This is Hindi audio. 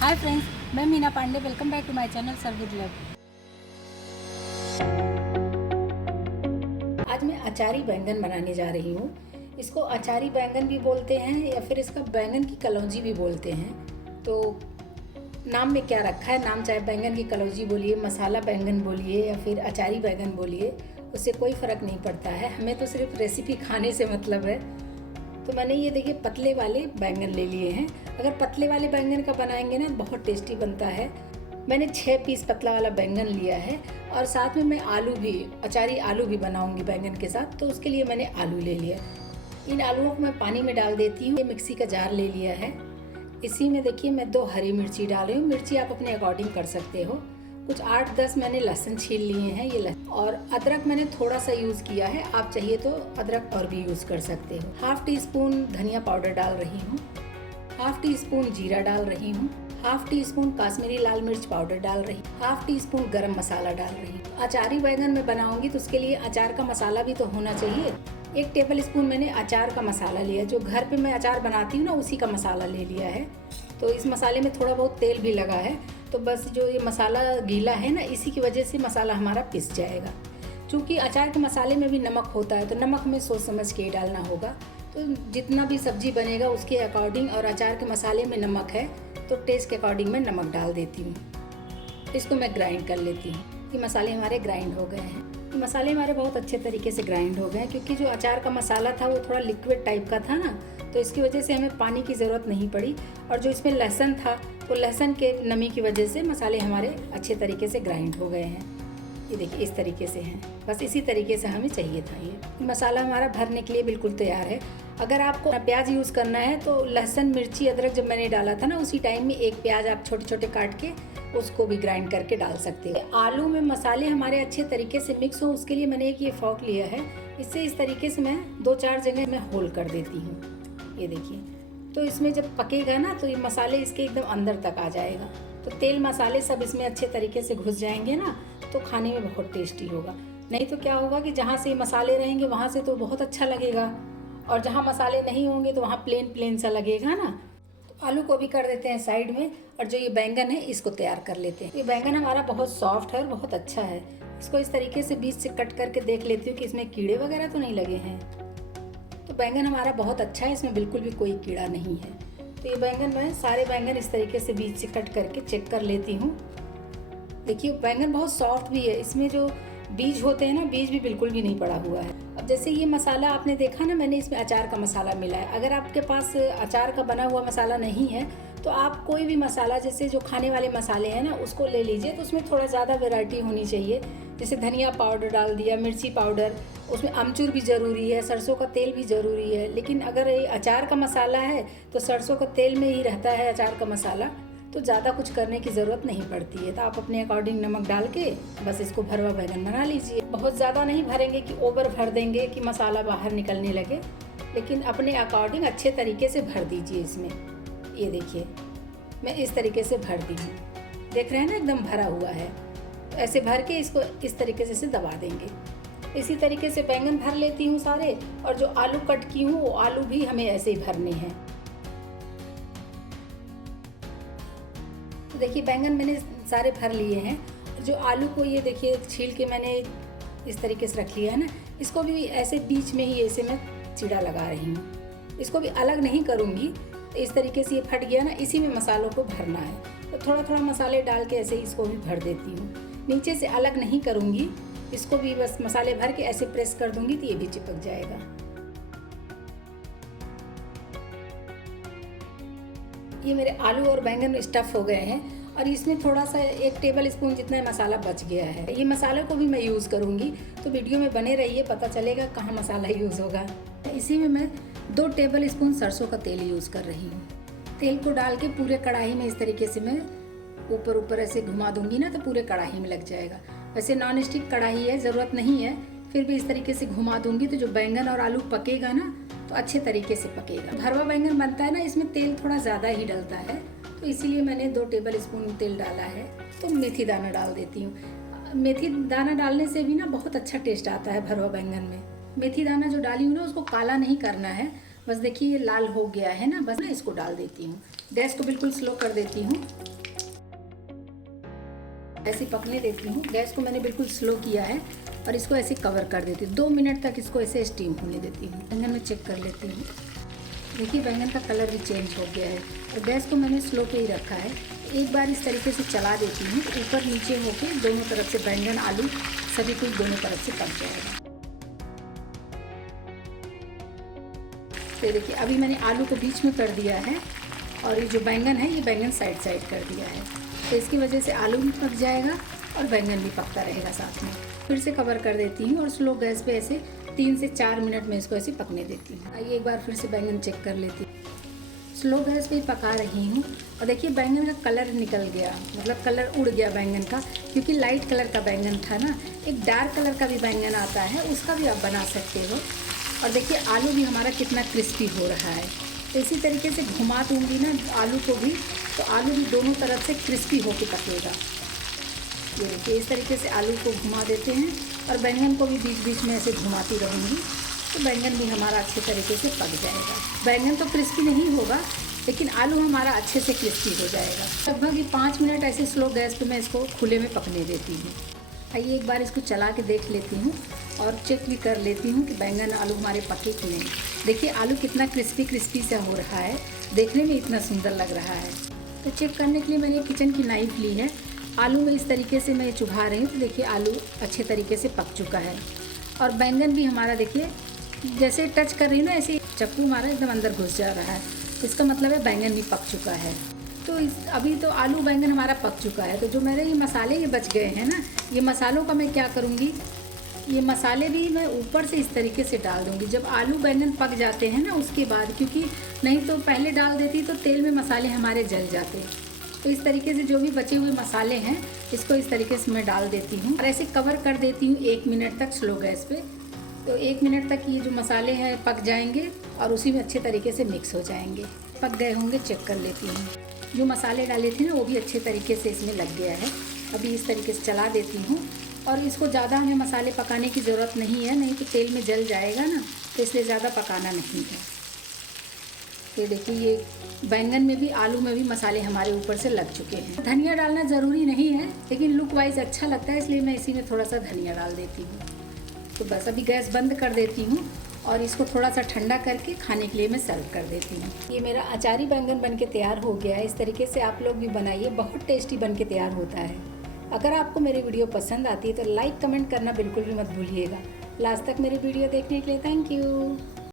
हाय फ्रेंड्स, मैं Meena Pandey. Welcome back to my channel serve with love. आज मैं अचारी बैंगन बनाने जा रही हूँ। इसको अचारी बैंगन भी बोलते हैं या फिर इसका बैंगन की कलौंजी भी बोलते हैं। तो नाम में क्या रखा है, नाम चाहे बैंगन की कलौंजी बोलिए, मसाला बैंगन बोलिए या फिर अचारी बैंगन बोलिए, उससे कोई फ़र्क नहीं पड़ता है। हमें तो सिर्फ रेसिपी खाने से मतलब है। तो मैंने ये देखिए पतले वाले बैंगन ले लिए हैं। अगर पतले वाले बैंगन का बनाएंगे ना बहुत टेस्टी बनता है। मैंने 6 पीस पतला वाला बैंगन लिया है और साथ में मैं आलू भी, अचारी आलू भी बनाऊंगी बैंगन के साथ, तो उसके लिए मैंने आलू ले लिया। इन आलूओं को मैं पानी में डाल देती हूँ। ये मिक्सी का जार ले लिया है। इसी में देखिए मैं 2 हरी मिर्ची डाल रही हूँ। मिर्ची आप अपने अकॉर्डिंग कर सकते हो। कुछ 8-10 मैंने लहसुन छील लिए हैं, ये लहसुन और अदरक मैंने थोड़ा सा यूज़ किया है। आप चाहिए तो अदरक और भी यूज़ कर सकते हो। 1/2 टी स्पून धनिया पाउडर डाल रही हूँ, 1/2 टी स्पून जीरा डाल रही हूँ, 1/2 टी स्पून काश्मीरी लाल मिर्च पाउडर डाल रही हूँ, 1/2 टी स्पून गरम मसाला डाल रही हूँ। अचारी बैंगन में बनाऊंगी तो उसके लिए अचार का मसाला भी तो होना चाहिए। 1 टेबल स्पून मैंने अचार का मसाला लिया, जो घर पे मैं अचार बनाती हूँ ना उसी का मसाला ले लिया है। तो इस मसाले में थोड़ा बहुत तेल भी लगा है, तो बस जो ये मसाला गीला है ना, इसी की वजह से मसाला हमारा पिस जाएगा। क्योंकि अचार के मसाले में भी नमक होता है, तो नमक में सोच समझ के डालना होगा। तो जितना भी सब्जी बनेगा उसके अकॉर्डिंग, और अचार के मसाले में नमक है तो टेस्ट के अकॉर्डिंग मैं नमक डाल देती हूँ। इसको मैं ग्राइंड कर लेती हूँ। ये मसाले हमारे ग्राइंड हो गए हैं। मसाले हमारे बहुत अच्छे तरीके से ग्राइंड हो गए हैं, क्योंकि जो अचार का मसाला था वो थोड़ा लिक्विड टाइप का था ना, तो इसकी वजह से हमें पानी की ज़रूरत नहीं पड़ी। और जो इसमें लहसुन था तो लहसुन के नमी की वजह से मसाले हमारे अच्छे तरीके से ग्राइंड हो गए हैं। ये देखिए इस तरीके से हैं, बस इसी तरीके से हमें चाहिए था। ये मसाला हमारा भरने के लिए बिल्कुल तैयार है। अगर आपको प्याज यूज़ करना है तो लहसुन मिर्ची अदरक जब मैंने डाला था ना, उसी टाइम में 1 प्याज आप छोटे छोटे काट के उसको भी ग्राइंड करके डाल सकते हैं। आलू में मसाले हमारे अच्छे तरीके से मिक्स हो, उसके लिए मैंने एक ये फॉक लिया है। इससे इस तरीके से मैं 2-4 जगह मैं होल कर देती हूँ। ये देखिए, तो इसमें जब पकेगा ना तो ये मसाले इसके एकदम अंदर तक आ जाएगा, तो तेल मसाले सब इसमें अच्छे तरीके से घुस जाएंगे ना, तो खाने में बहुत टेस्टी होगा। नहीं तो क्या होगा कि जहाँ से मसाले रहेंगे वहाँ से तो बहुत अच्छा लगेगा, और जहाँ मसाले नहीं होंगे तो वहाँ प्लेन प्लेन सा लगेगा ना। तो आलू को भी कर देते हैं साइड में, और जो ये बैंगन है इसको तैयार कर लेते हैं। ये बैंगन हमारा बहुत सॉफ्ट है और बहुत अच्छा है। इसको इस तरीके से बीच से कट करके देख लेती हूँ कि इसमें कीड़े वगैरह तो नहीं लगे हैं। तो बैंगन हमारा बहुत अच्छा है, इसमें बिल्कुल भी कोई कीड़ा नहीं है। तो ये बैंगन मैं सारे बैंगन इस तरीके से बीच से कट करके चेक कर लेती हूँ। देखिए बैंगन बहुत सॉफ्ट भी है, इसमें जो बीज होते हैं ना, बीज भी बिल्कुल भी नहीं पड़ा हुआ है। अब जैसे ये मसाला आपने देखा ना, मैंने इसमें अचार का मसाला मिला है। अगर आपके पास अचार का बना हुआ मसाला नहीं है तो आप कोई भी मसाला, जैसे जो खाने वाले मसाले हैं ना, उसको ले लीजिए। तो उसमें थोड़ा ज़्यादा वैरायटी होनी चाहिए। जैसे धनिया पाउडर डाल दिया, मिर्ची पाउडर, उसमें अमचूर भी ज़रूरी है, सरसों का तेल भी ज़रूरी है। लेकिन अगर ये अचार का मसाला है तो सरसों का तेल में ही रहता है अचार का मसाला, तो ज़्यादा कुछ करने की ज़रूरत नहीं पड़ती है। तो आप अपने अकॉर्डिंग नमक डाल के बस इसको भरवा बैंगन बना लीजिए। बहुत ज़्यादा नहीं भरेंगे कि ओवर भर देंगे कि मसाला बाहर निकलने लगे, लेकिन अपने अकॉर्डिंग अच्छे तरीके से भर दीजिए इसमें। ये देखिए मैं इस तरीके से भर दी हूँ, देख रहे हैं ना एकदम भरा हुआ है। तो ऐसे भर के इसको इस तरीके से दबा देंगे। इसी तरीके से बैंगन भर लेती हूँ सारे, और जो आलू कट की हूँ वो आलू भी हमें ऐसे ही भरने हैं। तो देखिए बैंगन मैंने सारे भर लिए हैं। जो आलू को ये देखिए छील के मैंने इस तरीके से रख लिया है ना, इसको भी ऐसे बीच में ही ऐसे मैं चिड़ा लगा रही हूँ। इसको भी अलग नहीं करूँगी। तो इस तरीके से ये फट गया ना, इसी में मसालों को भरना है। तो थोड़ा थोड़ा मसाले डाल के ऐसे ही इसको भी भर देती हूँ। नीचे से अलग नहीं करूँगी, इसको भी बस मसाले भर के ऐसे प्रेस कर दूँगी तो ये भी चिपक जाएगा। ये मेरे आलू और बैंगन स्टफ़ हो गए हैं, और इसमें थोड़ा सा 1 टेबल स्पून जितना मसाला बच गया है। ये मसाले को भी मैं यूज़ करूँगी, तो वीडियो में बने रहिए, पता चलेगा कहाँ मसाला यूज़ होगा। इसी में मैं 2 टेबल स्पून सरसों का तेल यूज़ कर रही हूँ। तेल को डाल के पूरे कढ़ाई में इस तरीके से मैं ऊपर ऊपर ऐसे घुमा दूंगी ना, तो पूरे कढ़ाई में लग जाएगा। वैसे नॉन स्टिक कढ़ाई है, ज़रूरत नहीं है, फिर भी इस तरीके से घुमा दूंगी तो जो बैंगन और आलू पकेगा ना तो अच्छे तरीके से पकेगा। भरवा बैंगन बनता है ना, इसमें तेल थोड़ा ज़्यादा ही डलता है, तो इसीलिए मैंने 2 टेबल स्पून तेल डाला है। तो मेथी दाना डाल देती हूँ। मेथी दाना डालने से भी ना बहुत अच्छा टेस्ट आता है भरवा बैंगन में। मेथी दाना जो डाली हूँ ना, उसको काला नहीं करना है, बस देखिए ये लाल हो गया है ना, बस ना इसको डाल देती हूँ। गैस को बिल्कुल स्लो कर देती हूँ। ऐसे पकने देती हूँ। गैस को मैंने बिल्कुल स्लो किया है और इसको ऐसे कवर कर देती हूँ। 2 मिनट तक इसको ऐसे स्टीम होने देती हूँ। बैंगन में चेक कर लेती हूँ। देखिए बैंगन का कलर भी चेंज हो गया है और गैस को मैंने स्लो पे ही रखा है। एक बार इस तरीके से चला देती हूँ, ऊपर नीचे होके दोनों तरफ से बैंगन आलू सभी कुछ दोनों तरफ से पक जाएगा। तो देखिए अभी मैंने आलू को बीच में कर दिया है और ये जो बैंगन है ये बैंगन साइड साइड कर दिया है। तो इसकी वजह से आलू भी पक जाएगा और बैंगन भी पकता रहेगा साथ में। फिर से कवर कर देती हूँ और स्लो गैस पे ऐसे 3 से 4 मिनट में इसको ऐसे पकने देती हूँ। आइए एक बार फिर से बैंगन चेक कर लेती हूँ। स्लो गैस पे ही पका रही हूँ और देखिए बैंगन का कलर निकल गया, मतलब कलर उड़ गया बैंगन का, क्योंकि लाइट कलर का बैंगन था ना। एक डार्क कलर का भी बैंगन आता है, उसका भी आप बना सकते हो। और देखिए आलू भी हमारा कितना क्रिस्पी हो रहा है। तो इसी तरीके से घुमा दूँगी ना आलू को भी, तो आलू भी दोनों तरफ से क्रिस्पी होकर पकेगा। ये देखिए इस तरीके से आलू को घुमा देते हैं और बैंगन को भी बीच बीच में ऐसे घुमाती रहूँगी, तो बैंगन भी हमारा अच्छे तरीके से पक जाएगा। बैंगन तो क्रिस्पी नहीं होगा, लेकिन आलू हमारा अच्छे से क्रिस्पी हो जाएगा। लगभग ये 5 मिनट ऐसे स्लो गैस पे मैं इसको खुले में पकने देती हूँ। आइए एक बार इसको चला के देख लेती हूँ और चेक भी कर लेती हूँ कि बैंगन आलू हमारे पके कि नहीं। देखिए आलू कितना क्रिस्पी क्रिस्पी सा हो रहा है, देखने में इतना सुंदर लग रहा है। तो चेक करने के लिए मैंने किचन की नाइफ ली है। आलू में इस तरीके से मैं चुभा रही हूँ, तो देखिए आलू अच्छे तरीके से पक चुका है और बैंगन भी हमारा देखिए जैसे टच कर रही हूँ ना, ऐसे चाकू हमारा एकदम अंदर घुस जा रहा है। इसका मतलब है बैंगन भी पक चुका है। तो अभी तो आलू बैंगन हमारा पक चुका है। तो जो मेरे ये मसाले ये बच गए हैं ना, ये मसालों का मैं क्या करूँगी, ये मसाले भी मैं ऊपर से इस तरीके से डाल दूँगी जब आलू बैंगन पक जाते हैं ना उसके बाद, क्योंकि नहीं तो पहले डाल देती तो तेल में मसाले हमारे जल जाते। तो इस तरीके से जो भी बचे हुए मसाले हैं इसको इस तरीके से मैं डाल देती हूँ और ऐसे कवर कर देती हूँ 1 मिनट तक स्लो गैस पे। तो 1 मिनट तक ये जो मसाले हैं पक जाएंगे और उसी में अच्छे तरीके से मिक्स हो जाएंगे। पक गए होंगे, चेक कर लेती हूँ। जो मसाले डाले थे ना वो भी अच्छे तरीके से इसमें लग गया है। अभी इस तरीके से चला देती हूँ और इसको ज़्यादा हमें मसाले पकाने की ज़रूरत नहीं है, नहीं तो तेल में जल जाएगा ना, तो इसलिए ज़्यादा पकाना नहीं है। ये देखिए ये बैंगन में भी आलू में भी मसाले हमारे ऊपर से लग चुके हैं। धनिया डालना ज़रूरी नहीं है, लेकिन लुक वाइज अच्छा लगता है, इसलिए मैं इसी में थोड़ा सा धनिया डाल देती हूँ। तो बस अभी गैस बंद कर देती हूँ और इसको थोड़ा सा ठंडा करके खाने के लिए मैं सर्व कर देती हूँ। ये मेरा अचारी बैंगन बनके तैयार हो गया है। इस तरीके से आप लोग भी बनाइए, बहुत टेस्टी बनके तैयार होता है। अगर आपको मेरी वीडियो पसंद आती है तो लाइक कमेंट करना बिल्कुल भी मत भूलिएगा। लास्ट तक मेरी वीडियो देखने के लिए थैंक यू।